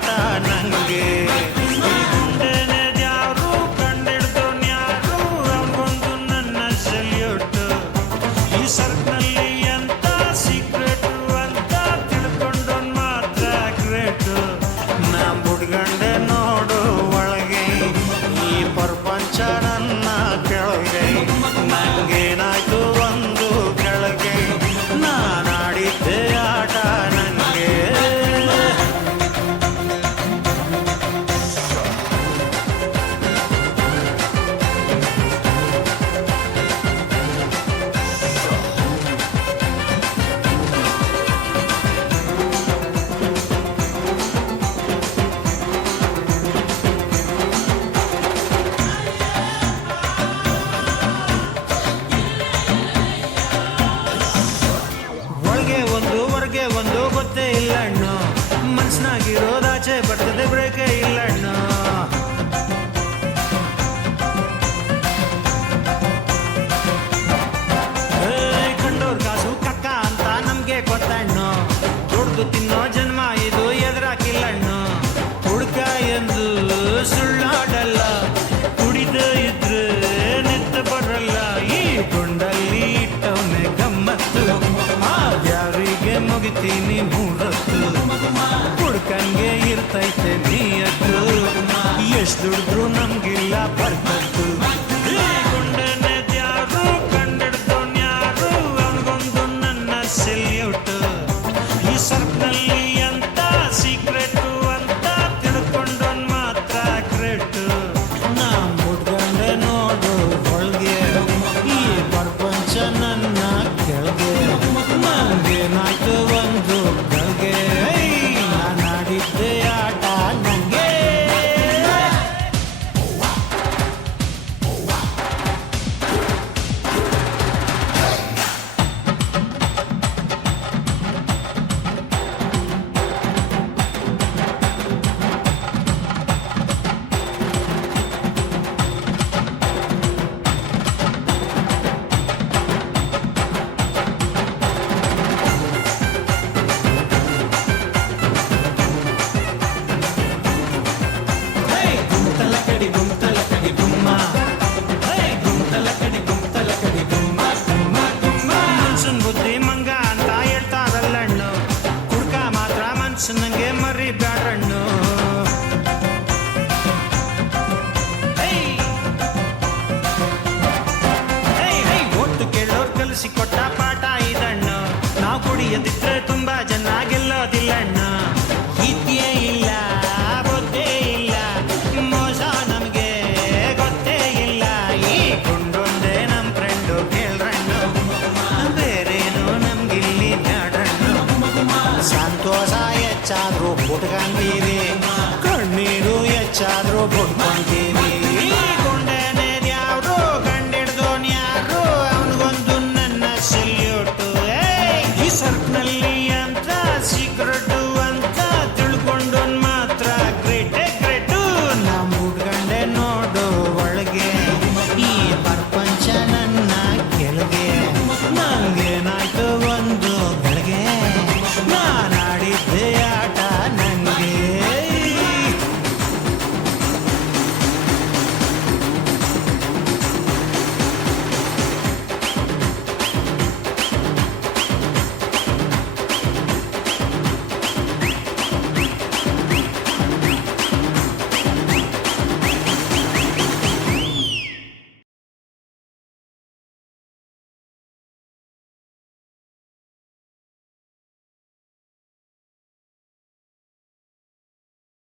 ಆಟ ನಂಗೆ ಗುಂಡೆನೆ ದ್ಯಾರು ಕಂಡಿಡ್ದೋನ್ಯಾರು ಅವನೊಂದು ನನ್ನ ಸೆಲ್ಯೂಟ್ ಈ ಸರ್ಕ್ನಲ್ಲಿ ಅಂತ ಸೀಕ್ರೆಟ್ ಅಂತ ತಿಳ್ಕೊಂಡೋನ್ ಮಾತ್ರ ಗ್ರೇಟ್ ನಾ ಬುಡ್ಗಂಡೆ ನೋಡು ಒಳಗೆ ಈ ಪ್ರಪಂಚ ನನ್ನ ಕೆಳಗೆ ನಂಗೇನಾಯ್ತು ಒಂದು ಕೆಳಗೆ ನಾನಾಡಿದ್ದೆ ಆಟ ನಂಗೆ ಒಳಗೆ ಒಂದು ಹೊರಗೆ ಒಂದು ಗೊತ್ತೇ ಇಲ್ಲ ಅಣ್ಣು ಮನ್ಸ್ನಾಗಿರೋದಾಚೆ ಬರ್ತದೆ ಬ್ರೇಕೇ ಇಲ್ಲ ಅಣ್ಣು ಕಂಡೋರ್ ಕಾಸು ಕಕ್ಕ ಅಂತ ನಮ್ಗೆ ಗೊತ್ತಣ್ಣು ದುಡ್ದು ತಿನ್ನೋ ಜನ್ಮ ಇದು ಎದುರಾಕಿಲ್ಲಣ್ಣು ಹುಡ್ಕ ಎಂದು ಸುಳ್ಳಾಡಲ್ಲ ಕುಡಿದ ಇದ್ರೆ ನಿತ್ತ ಬರಲ್ಲ ಈ ಗುಂಡಲ್ಲಿ ಇಟ್ಟವನೆ ಗಮ್ಮತ್ತು ಯಾರಿಗೆ ಮುಗಿತೀನಿ ಮೂರತ್ತು ಹುಡ್ಕಂಗೆ ಇರ್ತೈತೆ ನೀಯತ್ತು ಎಷ್ಟು ದುಡಿದ್ರು ನಮ್ಗಿಲ್ಲ ಬರ್ತತ್ತು ಗುಂಡನೆ ದ್ಯಾರು ಕಂಡಿಡ್ದೋನ್ಯಾರು ಅವನಿಗೊಂದು ನನ್ನ ಸೆಲ್ಯೂಟ್ ಈ ಸರ್ಕ್ನಲ್ಲಿ ಅಂತ ಸೀಕ್ರೆಟ್ ಅಂತ ತಿಳ್ಕೊಂಡೋನ್ ಮಾತ್ರ ಗ್ರೇಟ್ ನಾ ಮುಡ್ಗಂಡೆ ನೋಡು ಒಳಗೆ ಈ ಪ್ರಪಂಚ ನನ್ನ ಕೆಳಗೆ ನಂಗೇನಾಯ್ತು ಒಂದು ಕೆಳಗೆ ನಾನಾಡಿದ್ದೆ ಆಟ ನಂಗೆ ಗುಂತಲಕಡಿ ಗುಮ್ಮ ಗುಂತಲಕಡಿ ಗುಮ್ಮ ಮನ್ಸನ್ ಬುದ್ಧಿ ಮಂಗ ಅಂತ ಹೇಳ್ತಾರಲ್ಲಣ್ಣು ಕುಡ್ಕ ಮಾತ್ರ ಮನ್ಸನಂಗೆ ಮರಿ ಬ್ಯಾಡಣ್ಣು ಒಟ್ಟು ಕೇಳೋರ್ ಕಲಿಸಿಕೊಟ್ಟ ಪಾಠ ಇದಣ್ಣು ನಾವು ಕುಡಿಯದಿದ್ರೆ ತುಂಬಾ ಜನ ಗೆಲ್ಲೋದಿಲ್ಲಣ್ಣ ಇದ್ಯೇ ಇಲ್ಲ ಬುದ್ಧೇ ಇಲ್ಲ ಮೋಸ ನಮ್ಗೆ ಗೊತ್ತೇ ಇಲ್ಲ ಈ ಗುಂಡೊಂದೇ ನಮ್ ಫ್ರೆಂಡು ಕೇಳ್ರಣ್ಣು ಬೇರೇನು ನಮ್ಗಿಲ್ಲಿ ಬ್ಯಾಡಣ್ಣು ಸಂತೋಷ ಹೆಚ್ಚಾದ್ರೂ ಪುಟ್ಕಂತೀವಿ ಕಣ್ಣೀರು ಹೆಚ್ಚಾದ್ರೂ ಪುಟ್ಕೊಂತೀವಿ